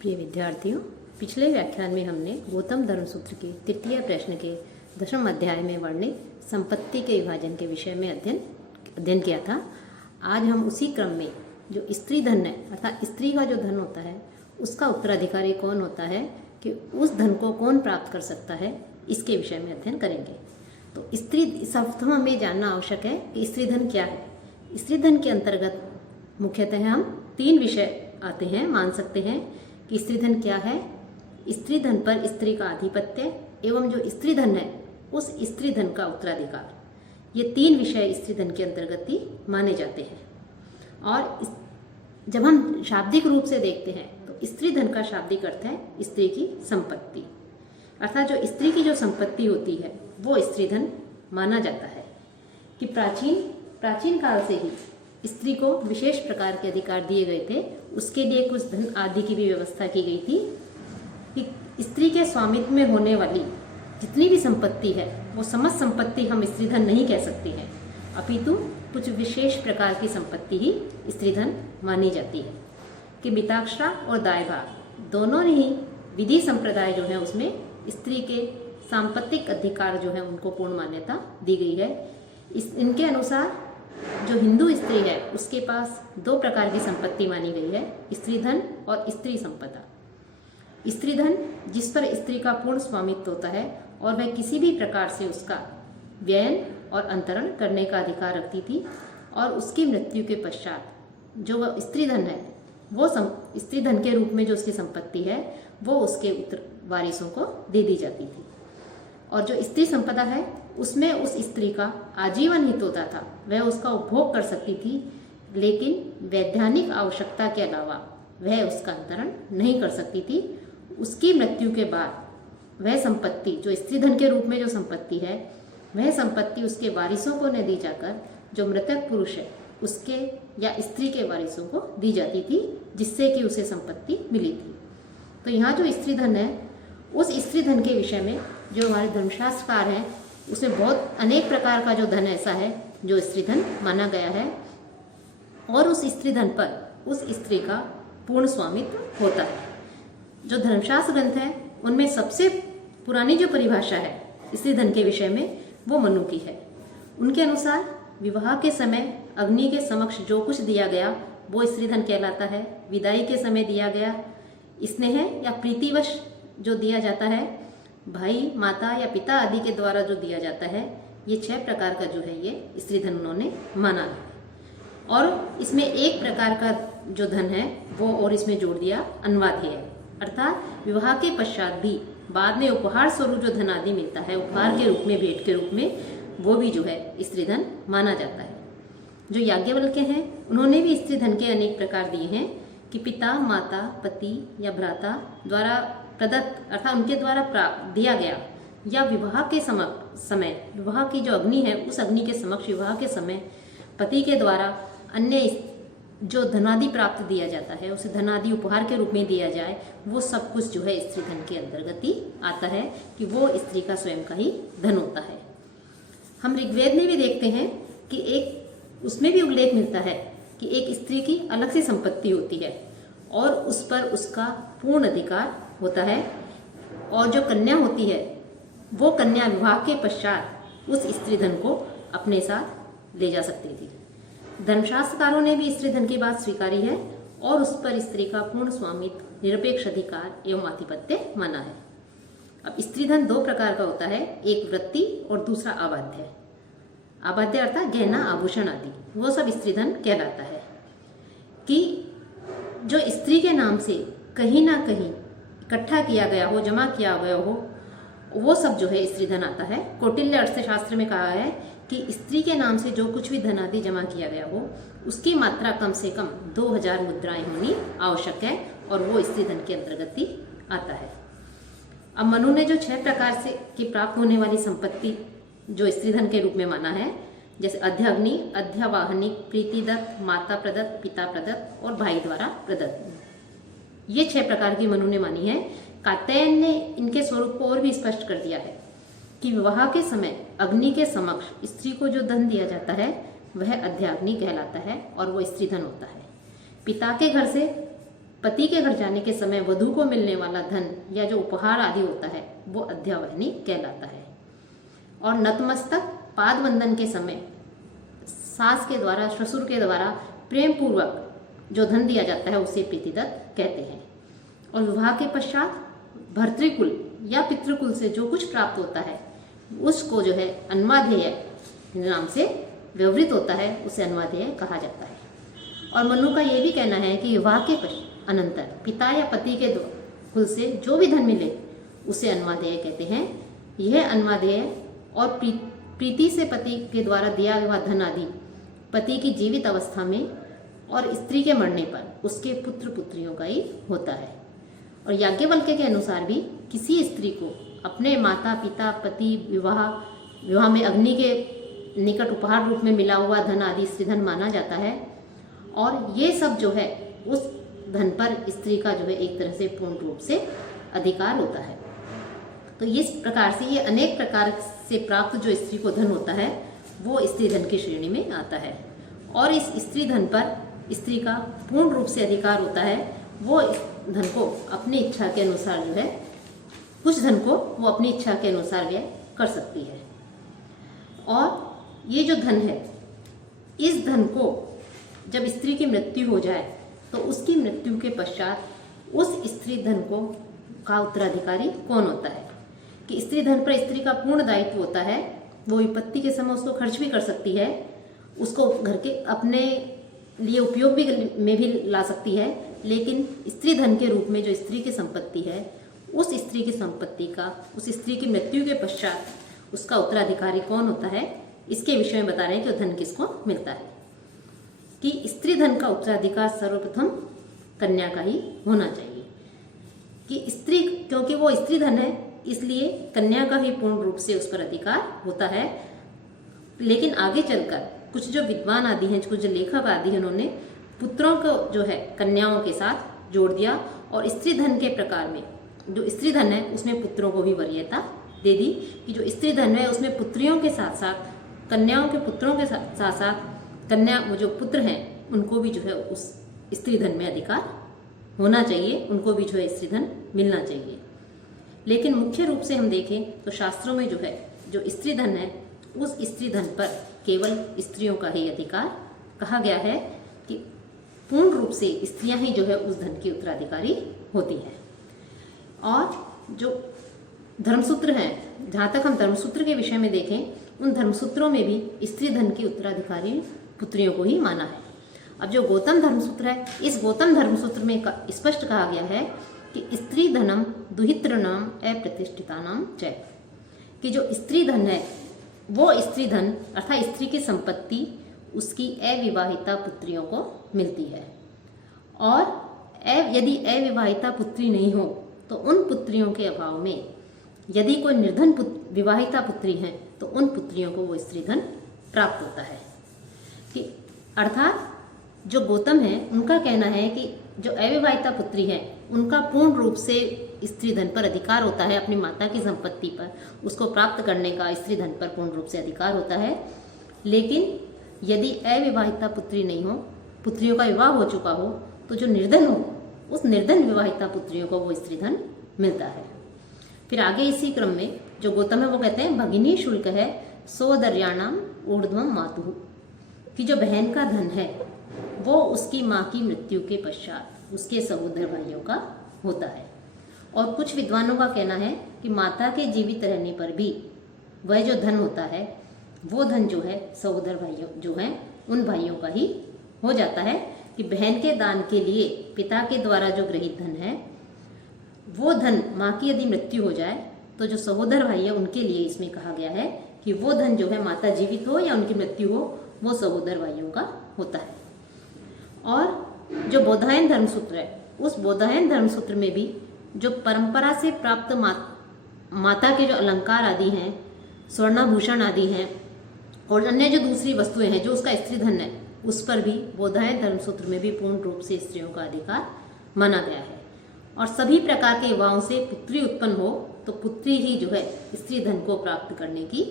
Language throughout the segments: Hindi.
प्रिय विद्यार्थियों, पिछले व्याख्यान में हमने गौतम धर्म सूत्र के तृतीय प्रश्न के 10वें अध्याय में वर्णित संपत्ति के विभाजन के विषय में अध्ययन किया था। आज हम उसी क्रम में जो स्त्री धन है अर्थात स्त्री का जो धन होता है उसका उत्तराधिकारी कौन होता है कि उस धन को कौन प्राप्त कर सकता है, इसके विषय में अध्ययन करेंगे। तो स्त्री शब्द हमें जानना आवश्यक है कि स्त्री धन क्या है। स्त्री धन के अंतर्गत मुख्यतः हम 3 विषय आते हैं, मान सकते हैं कि स्त्री धन क्या है, स्त्री धन पर स्त्री का आधिपत्य एवं जो स्त्री धन है उस स्त्री धन का उत्तराधिकार। ये 3 विषय स्त्री धन के अंतर्गत ही माने जाते हैं। और जब हम शाब्दिक रूप से देखते हैं तो स्त्री धन का शाब्दिक अर्थ है स्त्री की संपत्ति, अर्थात जो स्त्री की जो संपत्ति होती है वो स्त्री धन माना जाता है। कि प्राचीन काल से ही स्त्री को विशेष प्रकार के अधिकार दिए गए थे, उसके लिए कुछ धन आदि की भी व्यवस्था की गई थी कि स्त्री के स्वामित्व में होने वाली जितनी भी संपत्ति है वो समस्त संपत्ति हम स्त्री धन नहीं कह सकते हैं, अपितु कुछ विशेष प्रकार की संपत्ति ही स्त्री धन मानी जाती है। कि मिताक्षरा और दायभाग दोनों ही विधि संप्रदाय जो है उसमें स्त्री के सांपत्तिक अधिकार जो है उनको पूर्ण मान्यता दी गई है। इनके अनुसार जो हिंदू स्त्री है उसके पास 2 प्रकार की संपत्ति मानी गई है, स्त्री धन और स्त्री संपदा। स्त्री धन जिस पर स्त्री का पूर्ण स्वामित्व होता है और वह किसी भी प्रकार से उसका व्ययन और अंतरण करने का अधिकार रखती थी, और उसकी मृत्यु के पश्चात जो वह स्त्री धन है वो स्त्री धन के रूप में जो उसकी संपत्ति है वो उसके वारिसों को दे दी जाती थी। और जो स्त्री संपदा है उसमें उस स्त्री का आजीवन हित होता था, वह उसका उपभोग कर सकती थी, लेकिन वैधानिक आवश्यकता के अलावा वह उसका अंतरण नहीं कर सकती थी। उसकी मृत्यु के बाद वह संपत्ति जो स्त्री धन के रूप में जो संपत्ति है वह संपत्ति उसके वारिसों को न दी जाकर जो मृतक पुरुष है उसके या स्त्री के वारिसों को दी जाती थी, जिससे कि उसे संपत्ति मिली थी। तो यहाँ जो स्त्री धन है उस स्त्री धन के विषय में जो हमारे धर्मशास्त्रकार हैं उसमें बहुत अनेक प्रकार का जो धन ऐसा है जो स्त्री धन माना गया है, और उस स्त्री धन पर उस स्त्री का पूर्ण स्वामित्व होता है। जो धर्मशास्त्र ग्रंथ है उनमें सबसे पुरानी जो परिभाषा है स्त्री धन के विषय में वो मनु की है। उनके अनुसार विवाह के समय अग्नि के समक्ष जो कुछ दिया गया वो स्त्री धन कहलाता है। विदाई के समय दिया गया स्नेह या प्रीतिवश जो दिया जाता है, भाई माता या पिता आदि के द्वारा जो दिया जाता है, ये 6 प्रकार का जो है ये स्त्री धन उन्होंने माना है। और इसमें एक प्रकार का जो धन है वो और इसमें जोड़ दिया अन्वाध्याय, अर्थात विवाह के पश्चात भी बाद में उपहार स्वरूप जो धन आदि मिलता है उपहार के रूप में, भेंट के रूप में, वो भी जो है स्त्री धन माना जाता है। जो याज्ञवल्क्य हैं उन्होंने भी स्त्री धन के अनेक प्रकार दिए हैं कि पिता माता पति या भ्राता द्वारा प्रदत्त अर्थात उनके द्वारा दिया गया, या विवाह के समय विवाह की जो अग्नि है उस अग्नि के समक्ष विवाह के समय पति के द्वारा अन्य जो धनादि प्राप्त दिया जाता है उसे धनादि उपहार के रूप में दिया जाए, वो सब कुछ जो है स्त्री धन के अंतर्गत ही आता है कि वो स्त्री का स्वयं का ही धन होता है। हम ऋग्वेद में भी देखते हैं कि एक उसमें भी उल्लेख मिलता है कि एक स्त्री की अलग सी संपत्ति होती है और उस पर उसका पूर्ण अधिकार होता है, और जो कन्या होती है वो कन्या विवाह के पश्चात उस स्त्री धन को अपने साथ ले जा सकती थी। धर्मशास्त्रकारों ने भी स्त्री धन की बात स्वीकारी है और उस पर स्त्री का पूर्ण स्वामित्व, निरपेक्ष अधिकार एवं आधिपत्य माना है। अब स्त्री धन 2 प्रकार का होता है, एक वृत्ति और दूसरा आबाध्य। आबाध्य अर्थात गहना आभूषण आदि, वो सब स्त्री धन कहलाता है। कि जो स्त्री के नाम से कहीं ना कहीं इकट्ठा किया गया हो, जमा किया गया हो, वो सब जो है स्त्री धन आता है। कौटिल्य अर्थशास्त्र में कहा है कि स्त्री के नाम से जो कुछ भी धन आदि जमा किया गया हो उसकी मात्रा कम से कम 2000 मुद्राएं होनी आवश्यक है, और वो स्त्री धन के अंतर्गत ही आता है। अब मनु ने जो 6 प्रकार से की प्राप्त होने वाली संपत्ति जो स्त्री धन के रूप में माना है, जैसे अध्याग्नि, अध्यावाहनिक, प्रीतिदत्त, माता प्रदत्त, पिता प्रदत्त और भाई द्वारा प्रदत्त, ये 6 प्रकार की मनु ने मानी है। कात्यायन ने इनके स्वरूप को और भी स्पष्ट कर दिया है कि विवाह के समय अग्नि के समक्ष स्त्री को जो धन दिया जाता है वह अध्याग्नि कहलाता है और वो स्त्री धन होता है। पिता के घर से पति के घर जाने के समय वधू को मिलने वाला धन या जो उपहार आदि होता है वो अध्यावहनी कहलाता है। और नतमस्तक पाद वंदन के समय सास के द्वारा, ससुर के द्वारा प्रेम पूर्वक जो धन दिया जाता है उसे प्रीतिदत्त कहते हैं। और विवाह के पश्चात भर्तृकुल या पितृकुल से जो कुछ प्राप्त होता है उसको जो है अन्वाध्येय नाम से व्यवहृत होता है, उसे अन्वाध्येय कहा जाता है। और मनु का ये भी कहना है कि विवाह के अनंतर पिता या पति के कुल से जो भी धन मिले उसे अन्वाध्येय कहते हैं। यह अन्वाध्येय और प्रीति से पति के द्वारा दिया हुआ धन आदि पति की जीवित अवस्था में और स्त्री के मरने पर उसके पुत्र पुत्रियों का ही होता है। और याज्ञवल्क्य के अनुसार भी किसी स्त्री को अपने माता पिता पति विवाह में अग्नि के निकट उपहार रूप में मिला हुआ धन आदि स्त्रीधन माना जाता है। और ये सब जो है उस धन पर स्त्री का जो है एक तरह से पूर्ण रूप से अधिकार होता है। तो इस प्रकार से ये अनेक प्रकार से प्राप्त जो स्त्री को धन होता है वो स्त्री धन की श्रेणी में आता है। और इस स्त्री धन पर स्त्री का पूर्ण रूप से अधिकार होता है। वो इस धन को अपनी इच्छा के अनुसार जो है, कुछ धन को वो अपनी इच्छा के अनुसार व्यय कर सकती है। और ये जो धन है, इस धन को जब स्त्री की मृत्यु हो जाए तो उसकी मृत्यु के पश्चात उस स्त्री धन को का उत्तराधिकारी कौन होता है, कि स्त्री धन पर स्त्री का पूर्ण दायित्व होता है। वो विपत्ति के समय उसको खर्च भी कर सकती है, उसको घर के अपने लिए उपयोग भी में भी ला सकती है, लेकिन स्त्री धन के रूप में जो स्त्री की संपत्ति है उस स्त्री की संपत्ति का उस स्त्री की मृत्यु के पश्चात उसका उत्तराधिकारी कौन होता है, इसके विषय में बता रहे हैं कि धन किसको मिलता है। कि स्त्री धन का उत्तराधिकार सर्वप्रथम कन्या का ही होना चाहिए। कि स्त्री, क्योंकि वो स्त्री धन है इसलिए कन्या का ही पूर्ण रूप से उस पर अधिकार होता है। लेकिन आगे चलकर कुछ जो विद्वान आदि हैं, कुछ जो लेखक आदि हैं, उन्होंने पुत्रों को जो है कन्याओं के साथ जोड़ दिया और स्त्री धन के प्रकार में जो स्त्री धन है उसमें पुत्रों को भी वरीयता दे दी। कि जो स्त्री धन है उसमें पुत्रियों के साथ साथ कन्याओं के पुत्रों के साथ साथ कन्या वो जो पुत्र हैं उनको भी जो है उस स्त्री धन में अधिकार होना चाहिए, उनको भी जो है स्त्री धन मिलना चाहिए। लेकिन मुख्य रूप से हम देखें तो शास्त्रों में जो है जो स्त्री धन है उस स्त्री धन पर केवल स्त्रियों का ही अधिकार कहा गया है, कि पूर्ण रूप से स्त्रियां ही जो है उस धन की उत्तराधिकारी होती हैं। और जो धर्मसूत्र हैं, जहाँ तक हम धर्मसूत्र के विषय में देखें, उन धर्मसूत्रों में भी स्त्री धन की उत्तराधिकारी पुत्रियों को ही माना है। अब जो गौतम धर्मसूत्र है, इस गौतम धर्मसूत्र में स्पष्ट कहा गया है कि स्त्री धनम दुहितृणाम अप्रतिष्ठितानाम च, कि जो स्त्री धन है वो स्त्री धन अर्थात स्त्री की संपत्ति उसकी अविवाहिता पुत्रियों को मिलती है। और यदि अविवाहिता पुत्री नहीं हो तो उन पुत्रियों के अभाव में यदि कोई निर्धन विवाहिता पुत्री है तो उन पुत्रियों को वो स्त्री धन प्राप्त होता है। कि अर्थात जो गौतम है उनका कहना है कि जो अविवाहिता पुत्री है उनका पूर्ण रूप से स्त्री धन पर अधिकार होता है, अपनी माता की संपत्ति पर उसको प्राप्त करने का स्त्री धन पर पूर्ण रूप से अधिकार होता है। लेकिन यदि अविवाहिता पुत्री नहीं हो, पुत्रियों का विवाह हो चुका हो, तो जो निर्धन हो उस निर्धन विवाहिता पुत्रियों को वो स्त्री धन मिलता है। फिर आगे इसी क्रम में जो गौतम है वो कहते हैं भगिनी शुल्क है सोदर्याणाम ऊर्ध्वम मातु, कि जो बहन का धन है वो उसकी माँ की मृत्यु के पश्चात उसके सहोदर भाइयों का होता है। और कुछ विद्वानों का कहना है कि माता के जीवित रहने पर भी वह जो धन होता है वो धन जो है सहोदर भाइयों जो हैं उन भाइयों का ही हो जाता है। कि बहन के दान के लिए पिता के द्वारा जो गृहीत धन है वो धन माँ की यदि मृत्यु हो जाए तो जो सहोदर भाई है उनके लिए इसमें कहा गया है कि वो धन जो है माता जीवित हो या उनकी मृत्यु हो वो सहोदर भाइयों का होता है। और जो बौधायन धर्मसूत्र है उस बौधायन धर्मसूत्र में भी जो परंपरा से प्राप्त माता के जो अलंकार आदि हैं, स्वर्णाभूषण आदि हैं और अन्य जो दूसरी वस्तुएं हैं जो उसका स्त्री धन है, उस पर भी बौधायन धर्मसूत्र में भी पूर्ण रूप से स्त्रियों का अधिकार माना गया है। और सभी प्रकार के युवाओं से पुत्री उत्पन्न हो तो पुत्री ही जो है स्त्री धन को प्राप्त करने की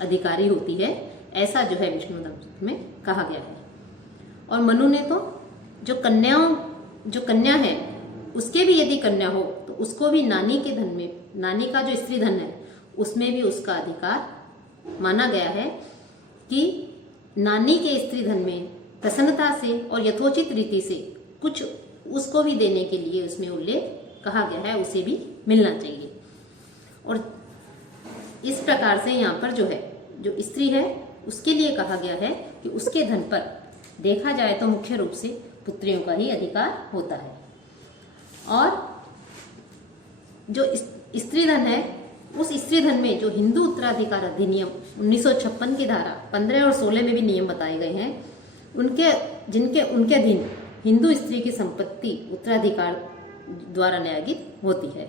अधिकारी होती है, ऐसा जो है विष्णु धर्मसूत्र में कहा गया है। और मनु ने तो जो कन्या है उसके भी यदि कन्या हो तो उसको भी नानी के धन में, नानी का जो स्त्री धन है उसमें भी उसका अधिकार माना गया है कि नानी के स्त्री धन में प्रसन्नता से और यथोचित रीति से कुछ उसको भी देने के लिए उसमें उल्लेख कहा गया है, उसे भी मिलना चाहिए। और इस प्रकार से यहाँ पर जो है, जो स्त्री है उसके लिए कहा गया है कि उसके धन पर देखा जाए तो मुख्य रूप से पुत्रियों का ही अधिकार होता है। और जो स्त्री धन है, उस स्त्री धन में जो हिंदू उत्तराधिकार अधिनियम 1956 की धारा 15 और 16 में भी नियम बताए गए हैं, उनके अधीन हिंदू स्त्री की संपत्ति उत्तराधिकार द्वारा न्यायित होती है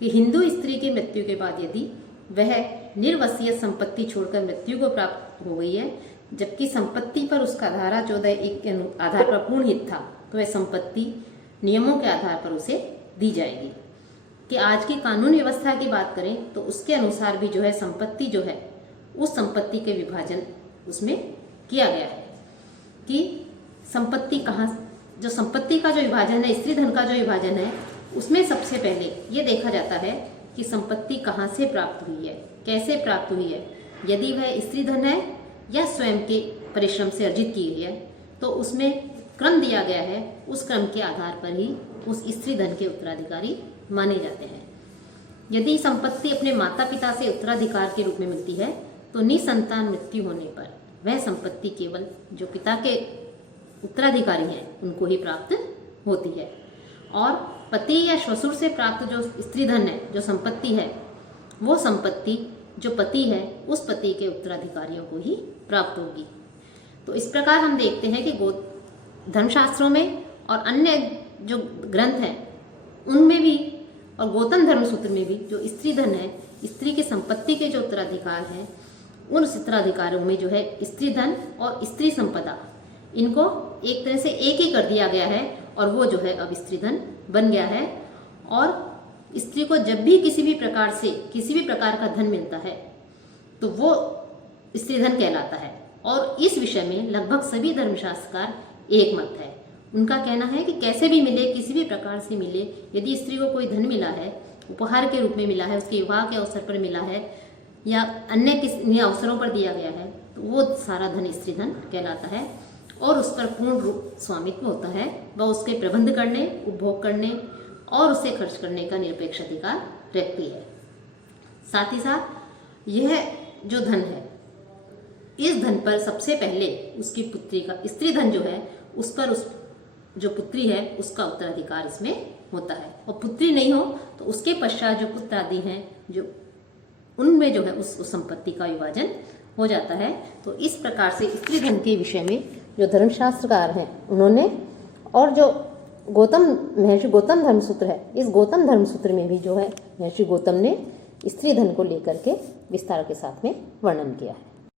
कि हिंदू स्त्री की मृत्यु के बाद यदि वह निर्वसीय संपत्ति छोड़कर मृत्यु को प्राप्त हो गई है, जबकि संपत्ति पर उसका धारा 14(1) के आधार पर पूर्ण हित था, तो वह संपत्ति नियमों के आधार पर उसे दी जाएगी। कि आज की कानून व्यवस्था की बात करें तो उसके अनुसार भी जो है संपत्ति जो है उस संपत्ति के विभाजन उसमें किया गया है कि संपत्ति कहाँ, जो संपत्ति का जो विभाजन है, स्त्री धन का जो विभाजन है, उसमें सबसे पहले ये देखा जाता है कि संपत्ति कहाँ से प्राप्त हुई है, कैसे प्राप्त हुई है। यदि वह स्त्री धन है या स्वयं के परिश्रम से अर्जित की गई है तो उसमें क्रम दिया गया है, उस क्रम के आधार पर ही उस स्त्री धन के उत्तराधिकारी माने जाते हैं। यदि संपत्ति अपने माता पिता से उत्तराधिकार के रूप में मिलती है तो निसंतान मृत्यु होने पर वह संपत्ति केवल जो पिता के उत्तराधिकारी हैं उनको ही प्राप्त होती है। और पति या ससुर से प्राप्त जो स्त्री धन है, जो संपत्ति है, वो संपत्ति जो पति है उस पति के उत्तराधिकारियों को ही प्राप्त होगी। तो इस प्रकार हम देखते हैं कि धर्मशास्त्रों में और अन्य जो ग्रंथ हैं उनमें भी और गौतम धर्मसूत्र में भी जो स्त्री धन है, स्त्री की संपत्ति के जो उत्तराधिकार हैं, उन उत्तराधिकारों में जो है स्त्री धन और स्त्री संपदा, इनको एक तरह से एक ही कर दिया गया है और वो जो है अब स्त्री धन बन गया है। और स्त्री को जब भी किसी भी प्रकार से किसी भी प्रकार का धन मिलता है तो वो स्त्री धन कहलाता है। और इस विषय में लगभग सभी धर्मशास्त्रकार एक मत है। उनका कहना है कि कैसे भी मिले, किसी भी प्रकार से मिले, यदि स्त्री को कोई धन मिला है, उपहार के रूप में मिला है, उसके विवाह के अवसर पर मिला है या अन्य किसी अवसरों पर दिया गया है, तो वो सारा धन स्त्री धन कहलाता है और उस पर पूर्ण रूप स्वामित्व होता है। वह उसके प्रबंध करने, उपभोग करने और उसे खर्च करने का निरपेक्ष अधिकार रखती है। साथ ही साथ यह जो धन है, इस धन पर सबसे पहले उसकी पुत्री का, स्त्री धन जो है उस पर उस जो पुत्री है उसका उत्तराधिकार इसमें होता है। और पुत्री नहीं हो तो उसके पश्चात जो पुत्र आदि हैं, जो उनमें जो है उस संपत्ति का विभाजन हो जाता है। तो इस प्रकार से स्त्री धन के विषय में जो धर्मशास्त्रकार हैं उन्होंने, और जो महर्षि गौतम धर्मसूत्र है, इस गौतम धर्मसूत्र में भी जो है महर्षि गौतम ने स्त्री धन को लेकर के विस्तार के साथ में वर्णन किया है।